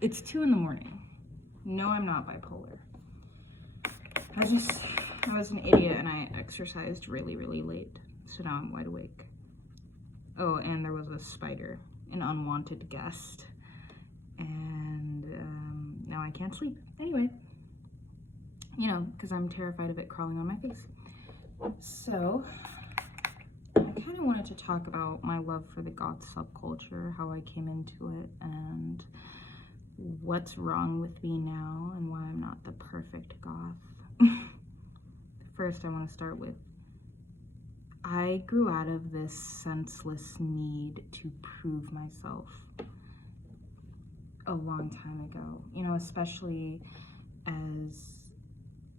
It's 2 in the morning. No, I'm not bipolar. I was an idiot and I exercised really, really late. So now I'm wide awake. Oh, and there was a spider, an unwanted guest. And now I can't sleep. Anyway, you know, because I'm terrified of it crawling on my face. So, I kind of wanted to talk about my love for the goth subculture, how I came into it, and what's wrong with me now, and why I'm not the perfect goth. First, I want to start with, I grew out of this senseless need to prove myself a long time ago, you know, especially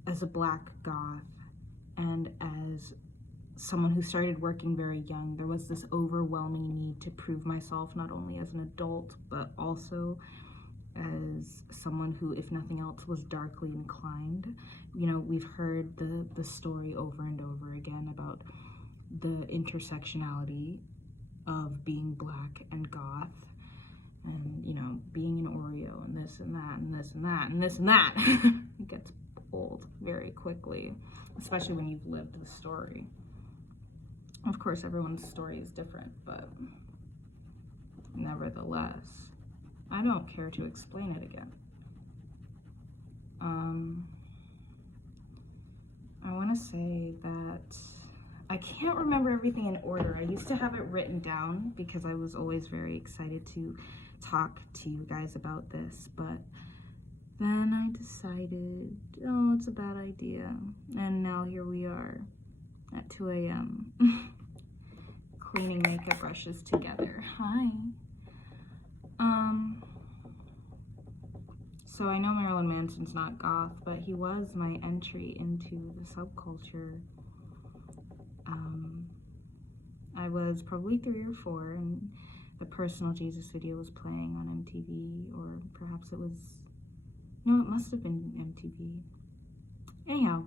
as a black goth and as someone who started working very young. There was this overwhelming need to prove myself, not only as an adult, but also as someone who, if nothing else, was darkly inclined. You know, we've heard the story over and over again about the intersectionality of being black and goth, and, you know, being an Oreo, and this and that, and this and that, and this and that. It gets old very quickly, especially when you've lived the story. Of course, everyone's story is different, but nevertheless, I don't care to explain it again. I want to say that I can't remember everything in order. I used to have it written down because I was always very excited to talk to you guys about this, but then I decided, oh, it's a bad idea. And now here we are at 2 a.m. cleaning makeup brushes together. Hi. So I know Marilyn Manson's not goth, but he was my entry into the subculture. I was probably 3 or 4, and the Personal Jesus video was playing on MTV, or perhaps it was, no, it must have been MTV. Anyhow,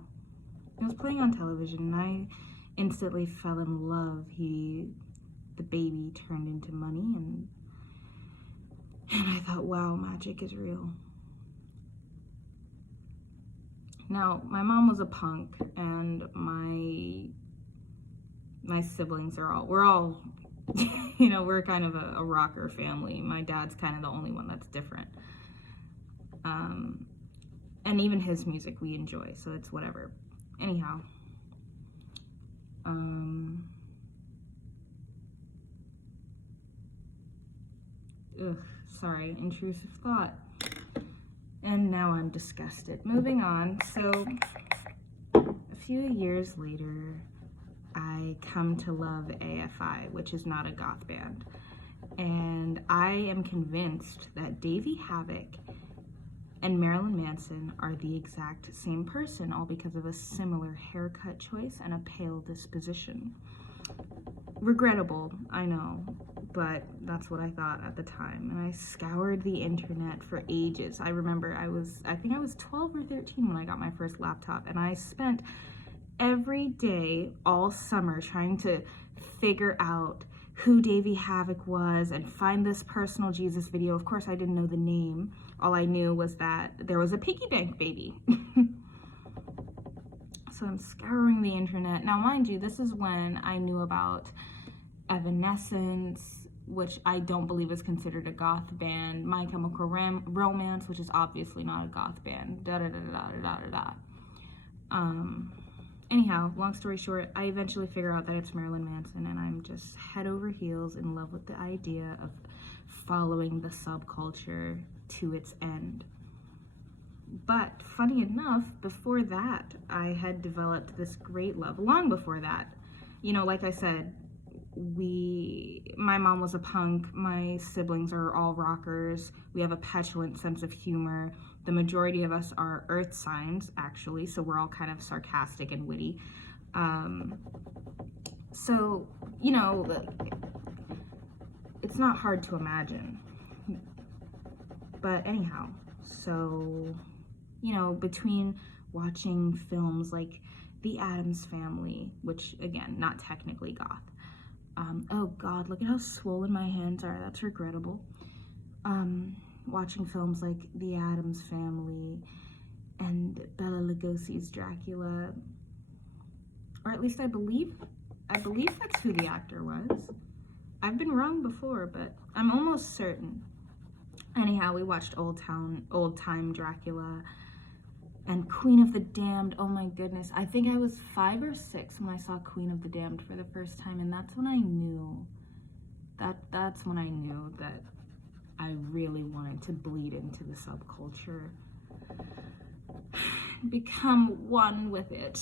it was playing on television, and I instantly fell in love. The baby turned into money, and I thought, wow, magic is real. Now, my mom was a punk, and my siblings we're all, you know, we're kind of a rocker family. My dad's kind of the only one that's different. And even his music we enjoy, so it's whatever. Anyhow, sorry, intrusive thought. And now I'm disgusted. Moving on. So, a few years later, I come to love AFI, which is not a goth band. And I am convinced that Davey Havok and Marilyn Manson are the exact same person, all because of a similar haircut choice and a pale disposition. Regrettable, I know, but that's what I thought at the time. And I scoured the internet for ages. I remember I think I was 12 or 13 when I got my first laptop, and I spent every day all summer trying to figure out who Davey Havok was and find this Personal Jesus video. Of course, I didn't know the name. All I knew was that there was a piggy bank baby. So I'm scouring the internet. Now, mind you, this is when I knew about Evanescence, which I don't believe is considered a goth band, My Chemical Romance, which is obviously not a goth band, Anyhow, long story short, I eventually figure out that it's Marilyn Manson, and I'm just head over heels in love with the idea of following the subculture to its end. But funny enough, before that, I had developed this great love. Long before that, you know, like I said, my mom was a punk, my siblings are all rockers, we have a petulant sense of humor. The majority of us are earth signs, actually, so we're all kind of sarcastic and witty. So, you know, it's not hard to imagine. But anyhow, so, you know, between watching films like The Addams Family, which, again, not technically goth. Oh God, look at how swollen my hands are. That's regrettable. watching films like The Addams Family and Bela Lugosi's Dracula, or at least I believe that's who the actor was. I've been wrong before, but I'm almost certain. Anyhow, we watched Old Time Dracula and Queen of the Damned. Oh my goodness. I think I was 5 or 6 when I saw Queen of the Damned for the first time, and that's when I knew that's when I knew that I really wanted to bleed into the subculture, become one with it.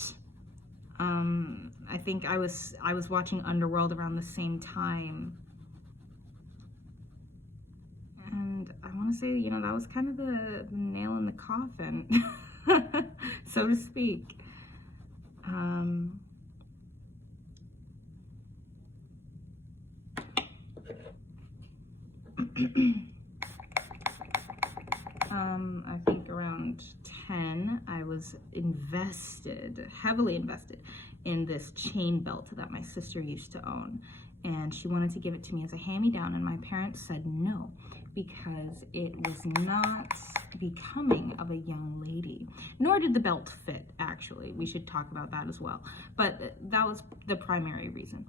I think I was watching Underworld around the same time, and I want to say, you know, that was kind of the nail in the coffin, so to speak. I think around 10, I was heavily invested in this chain belt that my sister used to own. And she wanted to give it to me as a hand-me-down, and my parents said no, because it was not becoming of a young lady. Nor did the belt fit, actually. We should talk about that as well. But that was the primary reason.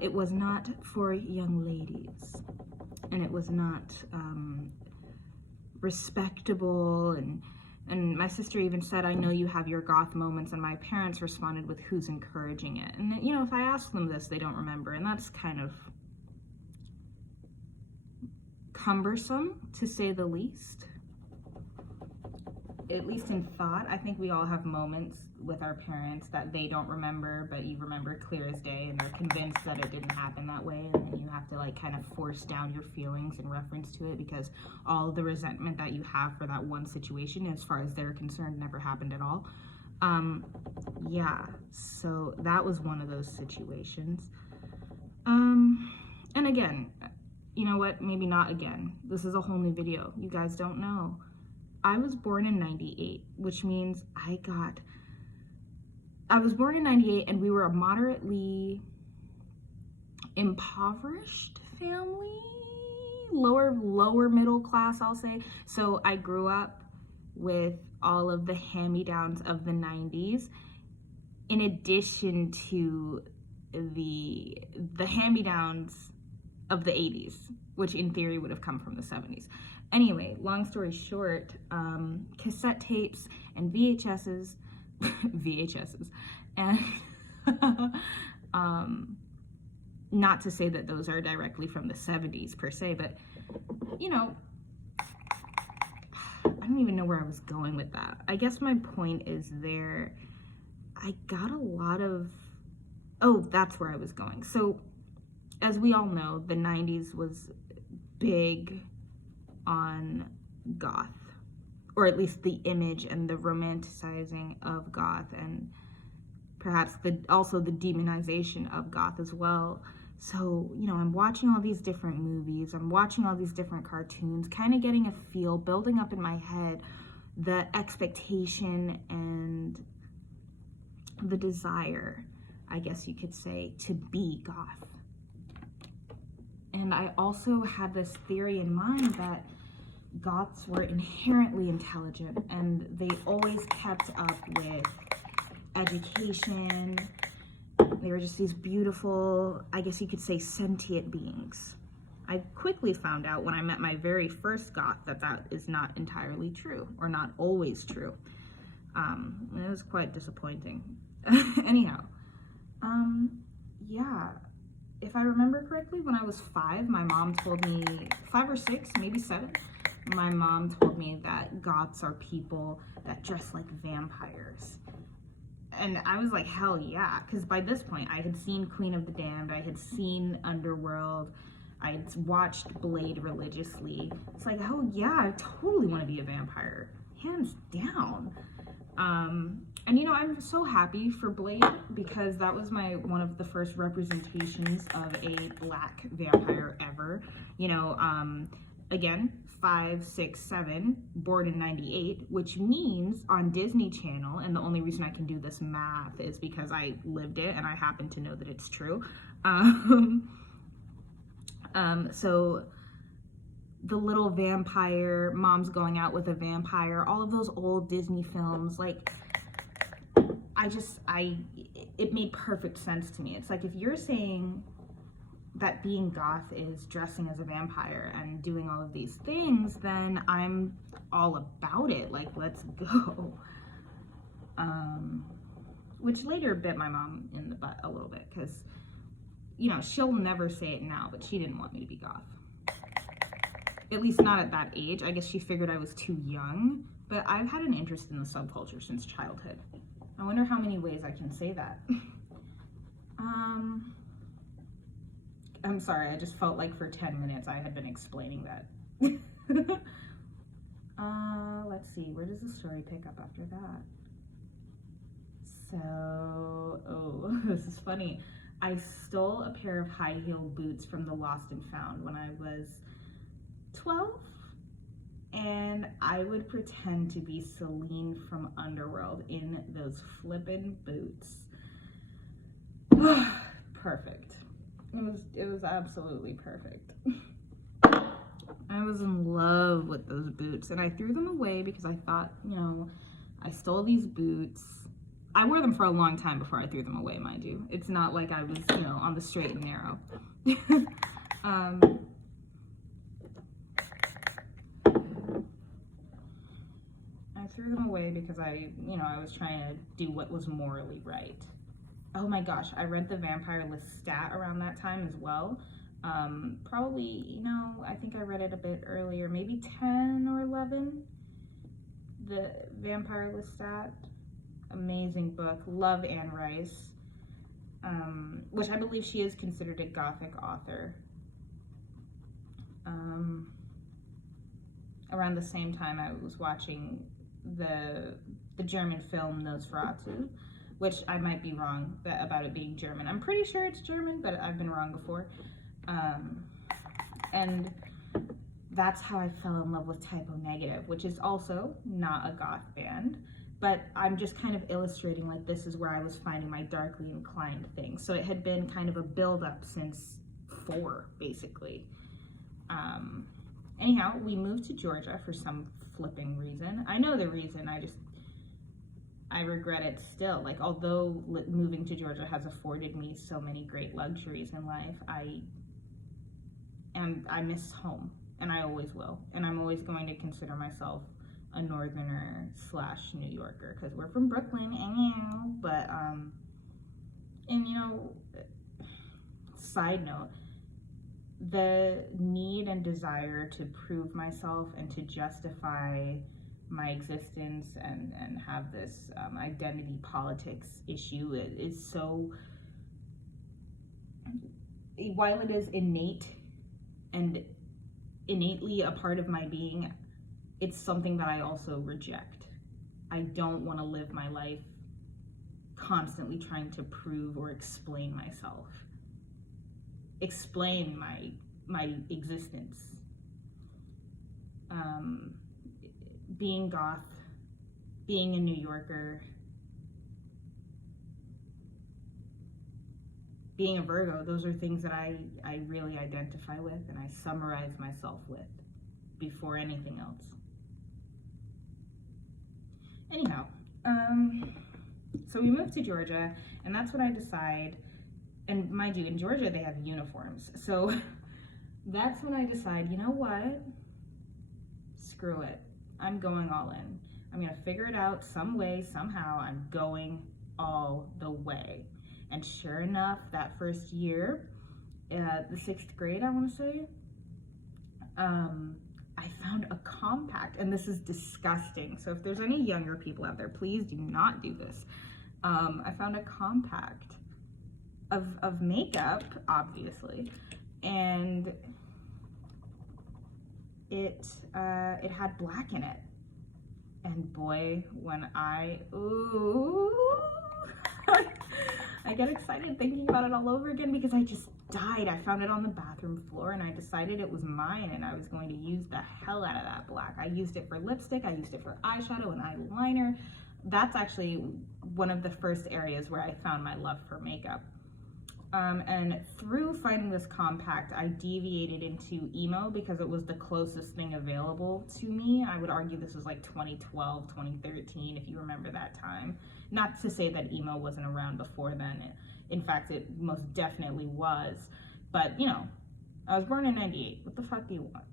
It was not for young ladies, and it was not respectable, and my sister even said, I know you have your goth moments, and my parents responded with, who's encouraging it? And you know, if I ask them this, they don't remember, and that's kind of cumbersome, to say the least. At least in thought. I think we all have moments with our parents that they don't remember, but you remember clear as day, and they're convinced that it didn't happen that way, and then you have to like kind of force down your feelings in reference to it, because all the resentment that you have for that one situation, as far as they're concerned, never happened at all. Yeah, so that was one of those situations. And again, you know what, maybe not again. This is a whole new video. You guys don't know. I was born in 98, which means I was born in 98, and we were a moderately impoverished family, lower middle class, I'll say. So I grew up with all of the hand-me-downs of the 90s, in addition to the hand-me-downs of the 80s, which in theory would have come from the 70s. Anyway, long story short, cassette tapes and VHSs, and not to say that those are directly from the 70s per se, but you know, I don't even know where I was going with that. I guess my point is I got a lot of, that's where I was going. So as we all know, the 90s was big on goth, or at least the image and the romanticizing of goth, and perhaps also the demonization of goth as well. So, you know, I'm watching all these different movies, I'm watching all these different cartoons, kind of getting a feel, building up in my head the expectation and the desire, I guess you could say, to be goth. And I also had this theory in mind that goths were inherently intelligent, and they always kept up with education. They were just these beautiful, I guess you could say, sentient beings. I quickly found out when I met my very first goth that is not entirely true, or not always true. It was quite disappointing. Anyhow, yeah. If I remember correctly, when I was 5, my mom told me, 5 or 6, maybe 7, my mom told me that goths are people that dress like vampires. And I was like, hell yeah, because by this point, I had seen Queen of the Damned, I had seen Underworld, I'd watched Blade religiously. It's like, oh yeah, I totally want to be a vampire, hands down. And you know, I'm so happy for Blade, because that was one of the first representations of a black vampire ever. You know, again, 5, 6, 7, born in 98, which means on Disney Channel, and the only reason I can do this math is because I lived it and I happen to know that it's true. So The Little Vampire, Mom's Going Out with a Vampire, all of those old Disney films, like, it made perfect sense to me. It's like, if you're saying that being goth is dressing as a vampire and doing all of these things, then I'm all about it. Like, let's go. Which later bit my mom in the butt a little bit, because, you know, she'll never say it now, but she didn't want me to be goth. At least not at that age. I guess she figured I was too young, but I've had an interest in the subculture since childhood. I wonder how many ways I can say that. I'm sorry, I just felt like for 10 minutes I had been explaining that. Let's see, where does the story pick up after that? So, oh, this is funny. I stole a pair of high-heeled boots from the Lost and Found when I was 12, and I would pretend to be Celine from Underworld in those flippin' boots. Perfect. It was absolutely perfect. I was in love with those boots, and I threw them away because I thought, you know, I stole these boots. I wore them for a long time before I threw them away, mind you. It's not like I was, you know, on the straight and narrow. I threw them away because I was trying to do what was morally right. Oh my gosh, I read the Vampire Lestat around that time as well. Probably, you know, I think I read it a bit earlier, maybe 10 or 11. The Vampire Lestat, amazing book. Love Anne Rice, which I believe she is considered a Gothic author. Around the same time, I was watching the German film Nosferatu, which I might be wrong about it being German. I'm pretty sure it's German, but I've been wrong before. And that's how I fell in love with Typo Negative, which is also not a goth band, but I'm just kind of illustrating like this is where I was finding my darkly inclined thing. So it had been kind of a build-up since 4, basically. Anyhow, we moved to Georgia for some flipping reason. I know the reason, I regret it still. Like, although moving to Georgia has afforded me so many great luxuries in life, I miss home, and I always will. And I'm always going to consider myself a northerner / New Yorker, because we're from Brooklyn, but, and you know, side note, the need and desire to prove myself and to justify my existence and have this identity politics issue is so, while it is innate and innately a part of my being, it's something that I also reject. I don't want to live my life constantly trying to prove or explain myself, explain my existence. Being goth, being a New Yorker, being a Virgo, those are things that I really identify with and I summarize myself with before anything else. Anyhow, so we moved to Georgia, and that's when I decide, and mind you, in Georgia they have uniforms, so that's when I decide, you know what, screw it, I'm going all in. I'm gonna figure it out some way, somehow. I'm going all the way. And sure enough, that first year, the 6th grade, I want to say, I found a compact, and this is disgusting. So if there's any younger people out there, please do not do this. I found a compact of makeup, obviously, and it had black in it. And boy, when I get excited thinking about it all over again because I just died. I found it on the bathroom floor and I decided it was mine and I was going to use the hell out of that black. I used it for lipstick, I used it for eyeshadow and eyeliner. That's actually one of the first areas where I found my love for makeup. And through finding this compact, I deviated into emo because it was the closest thing available to me. I would argue this was like 2012, 2013, if you remember that time. Not to say that emo wasn't around before then. In fact, it most definitely was. But, you know, I was born in 98. What the fuck do you want?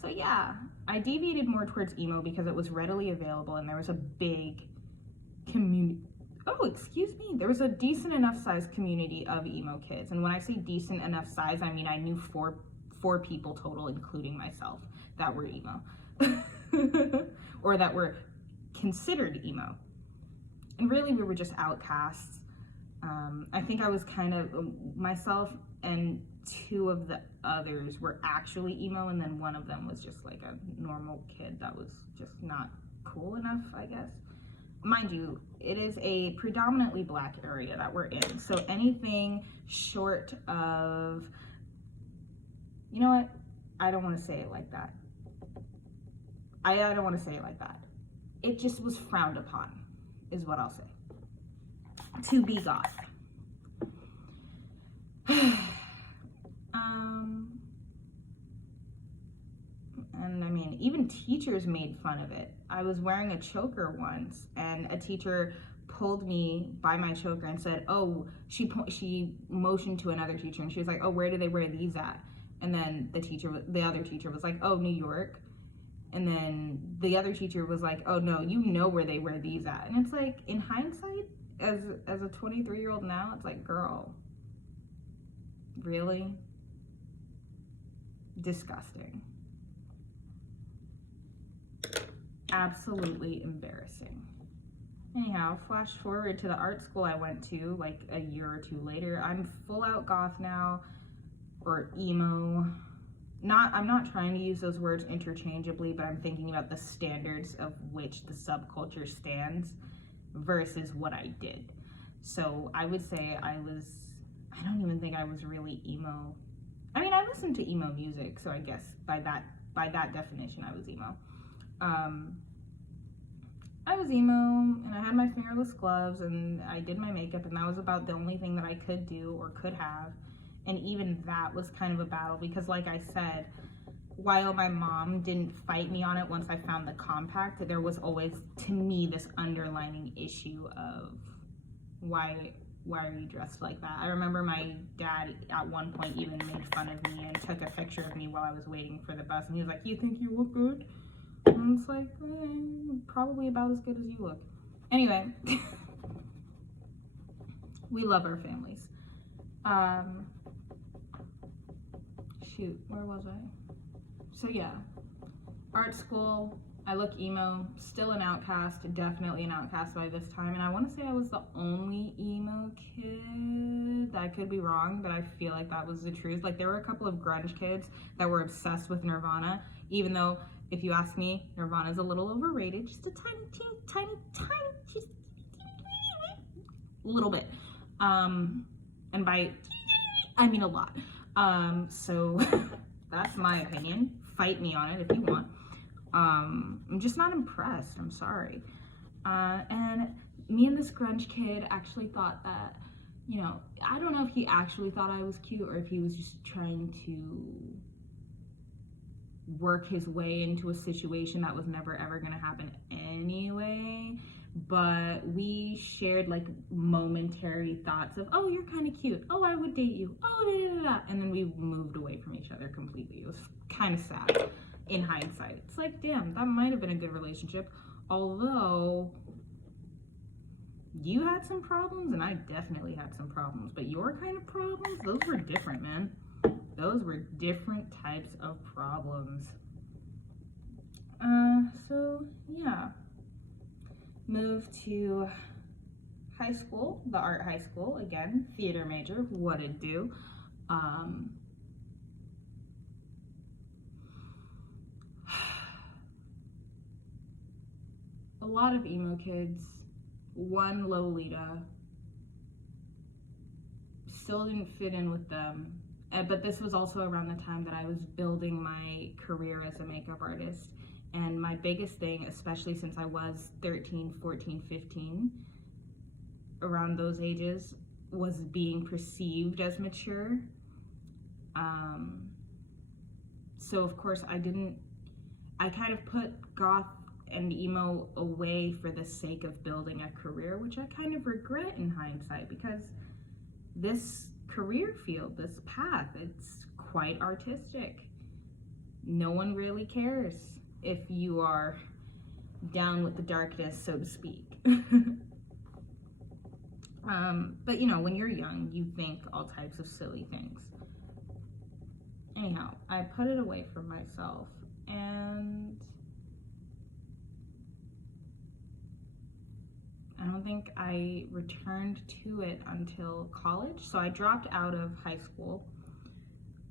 So yeah, I deviated more towards emo because it was readily available and there was a big community. Oh, excuse me. There was a decent enough size community of emo kids. And when I say decent enough size, I mean I knew four people total, including myself, that were emo. Or that were considered emo. And really, we were just outcasts. I think I was kind of, myself and two of the others were actually emo, and then one of them was just like a normal kid that was just not cool enough, I guess. Mind you, it is a predominantly Black area that we're in, so anything short of, you know what, I don't want to say it like that. I don't want to say it like that. It just was frowned upon, is what I'll say. To be goth. And I mean, even teachers made fun of it. I was wearing a choker once, and a teacher pulled me by my choker and said, oh, she motioned to another teacher, and she was like, oh, where do they wear these at? And then the other teacher was like, oh, New York. And then the other teacher was like, oh no, you know where they wear these at. And it's like, in hindsight, as a 23-year-old now, it's like, girl, really? Disgusting. Absolutely embarrassing. Anyhow, flash forward to the art school I went to like a year or two later. I'm full out goth now, or emo. I'm not trying to use those words interchangeably, but I'm thinking about the standards of which the subculture stands versus what I did. So I would say I don't even think I was really emo. I mean, I listened to emo music, so I guess by that definition, I was emo. I was emo, and I had my fingerless gloves, and I did my makeup, and that was about the only thing that I could do or could have. And even that was kind of a battle because, like I said, while my mom didn't fight me on it once I found the compact, there was always, to me, this underlining issue of why are you dressed like that? I remember my dad at one point even made fun of me and took a picture of me while I was waiting for the bus, and he was like, you think you look good? And it's like, probably about as good as you look. Anyway, we love our families. Shoot, where was I? So yeah, art school, I look emo, still an outcast, definitely an outcast by this time, and I want to say I was the only emo kid. I could be wrong, but I feel like that was the truth. Like, there were a couple of grunge kids that were obsessed with Nirvana, even though, if you ask me, Nirvana's a little overrated, just a tiny, just a little bit. And by I mean a lot. So that's my opinion. Fight me on it if you want. I'm just not impressed. I'm sorry. And me and this grunge kid actually thought that, you know, I don't know if he actually thought I was cute or if he was just trying to work his way into a situation that was never ever gonna happen anyway. But we shared like momentary thoughts of, oh, you're kind of cute, oh, I would date you, oh, da, da, da. And then we moved away from each other completely. It was kind of sad in hindsight. It's like, damn, that might have been a good relationship, although you had some problems and I definitely had some problems, but your kind of problems, those were different, man. Those were different types of problems. So yeah, moved to high school, the art high school, again, theater major, what it do. A lot of emo kids, one Lolita, still didn't fit in with them. But this was also around the time that I was building my career as a makeup artist. And my biggest thing, especially since I was 13, 14, 15, around those ages was being perceived as mature. So of course I kind of put goth and emo away for the sake of building a career, which I kind of regret in hindsight, because this career field, this path, it's quite artistic. No one really cares if you are down with the darkness, so to speak. But you know, when you're young, you think all types of silly things. Anyhow, I put it away from myself, and I don't think I returned to it until college. So I dropped out of high school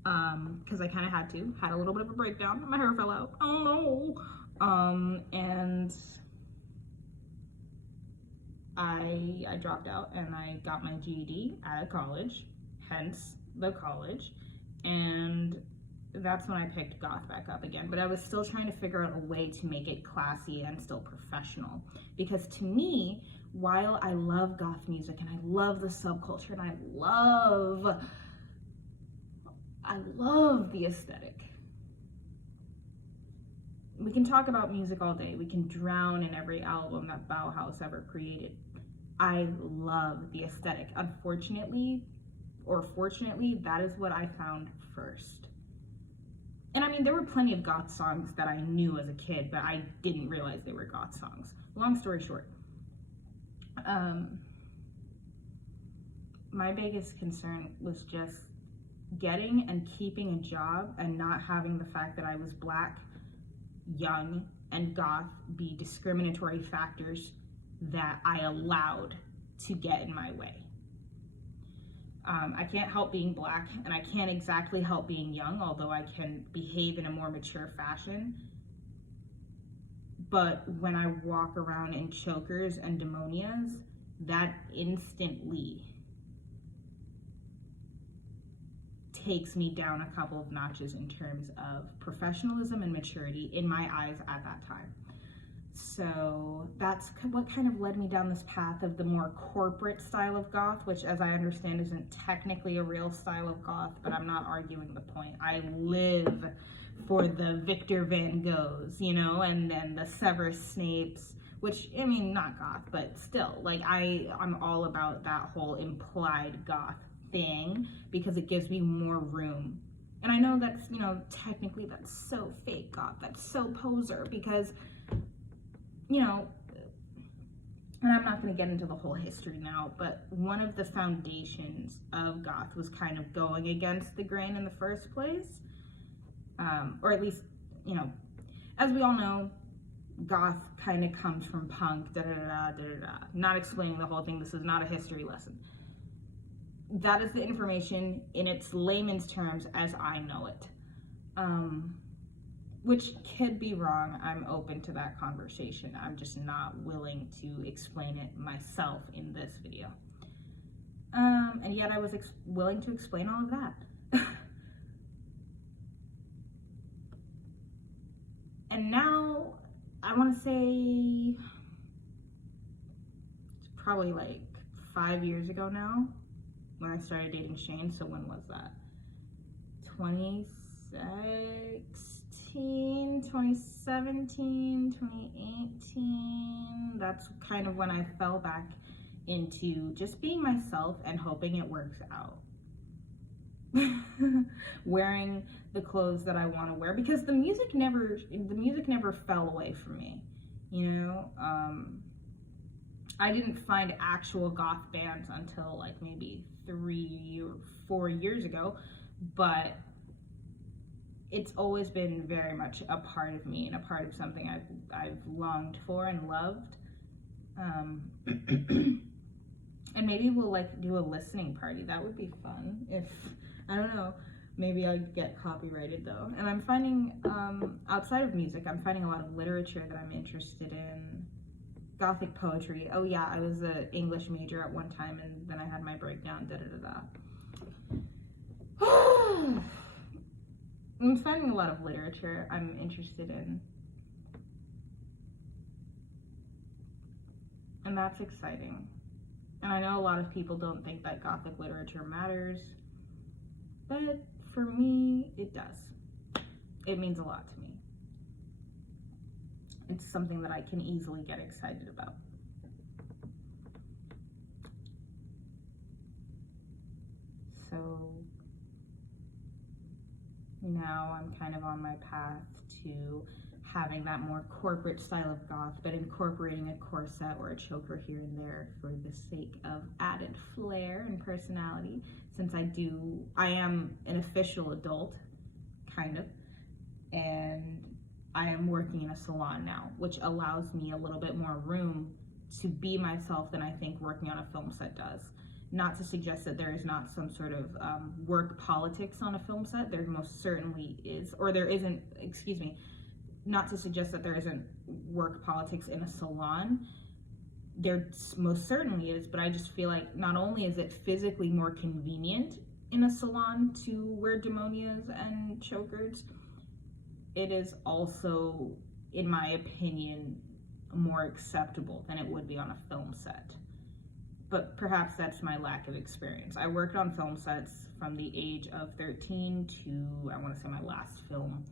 because I kind of had a little bit of a breakdown. My hair fell out. Oh no. And I dropped out and I got my GED out of college, hence the college. And that's when I picked goth back up again. But I was still trying to figure out a way to make it classy and still professional. Because to me, while I love goth music and I love the subculture and I love the aesthetic. We can talk about music all day. We can drown in every album that Bauhaus ever created. I love the aesthetic. Unfortunately, or fortunately, that is what I found first. And I mean, there were plenty of goth songs that I knew as a kid, but I didn't realize they were goth songs. Long story short, my biggest concern was just getting and keeping a job and not having the fact that I was Black, young, and goth be discriminatory factors that I allowed to get in my way. I can't help being Black, and I can't exactly help being young, although I can behave in a more mature fashion. But when I walk around in chokers and demonias, that instantly takes me down a couple of notches in terms of professionalism and maturity in my eyes at that time. So that's what kind of led me down this path of the more corporate style of goth, which, as I understand, isn't technically a real style of goth, but I'm not arguing the point. I live for the Victor Van Goghs, you know, and then the Severus Snapes, which, I mean, not goth, but still, like, I'm all about that whole implied goth thing because it gives me more room. And I know that's, you know, technically that's so fake goth, that's so poser, because, you know, and I'm not going to get into the whole history now, but one of the foundations of goth was kind of going against the grain in the first place. Or at least, you know, as we all know, goth kind of comes from punk, Not explaining the whole thing, this is not a history lesson. That is the information in its layman's terms as I know it. Which could be wrong. I'm open to that conversation. I'm just not willing to explain it myself in this video. And yet I was willing to explain all of that. And now, I want to say, it's probably like 5 years ago now, when I started dating Shane. So when was that? 2016, 2017, 2018. That's kind of when I fell back into just being myself and hoping it works out. Wearing the clothes that I want to wear, because the music never fell away from me, you know. I didn't find actual goth bands until like maybe 3 or 4 years ago, but it's always been very much a part of me and a part of something I've longed for and loved. And maybe we'll like do a listening party. That would be fun. If, I don't know, maybe I'll get copyrighted though. And I'm finding, outside of music, I'm finding a lot of literature that I'm interested in. Gothic poetry. Oh yeah, I was an English major at one time, and then I had my breakdown, I'm finding a lot of literature I'm interested in. And that's exciting. And I know a lot of people don't think that Gothic literature matters, but for me, it does. It means a lot to me. It's something that I can easily get excited about. So now I'm kind of on my path to having that more corporate style of goth, but incorporating a corset or a choker here and there for the sake of added flair and personality, since I am an official adult, kind of, and I am working in a salon now, which allows me a little bit more room to be myself than I think working on a film set does. Not to suggest that there is not some sort of work politics on a film set. There most certainly is, or there isn't, excuse me, not to suggest that there isn't work politics in a salon. There most certainly is, but I just feel like not only is it physically more convenient in a salon to wear demonias and chokers, it is also, in my opinion, more acceptable than it would be on a film set. But perhaps that's my lack of experience. I worked on film sets from the age of 13 to, I want to say my last film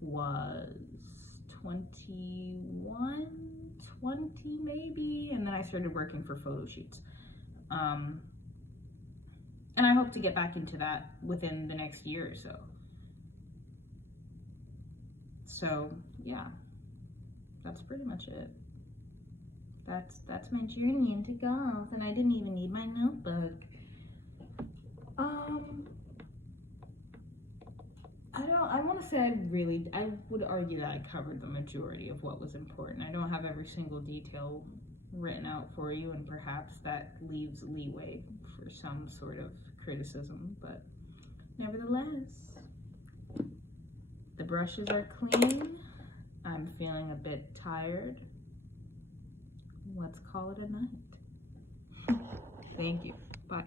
was 21, 20 maybe, and then I started working for photo shoots. And I hope to get back into that within the next year or so. So yeah, that's pretty much it. That's my journey into goth, and I didn't even need my notebook. I want to say I would argue that I covered the majority of what was important. I don't have every single detail written out for you, and perhaps that leaves leeway for some sort of criticism, but nevertheless, the brushes are clean. I'm feeling a bit tired. Let's call it a night. Thank you. Bye.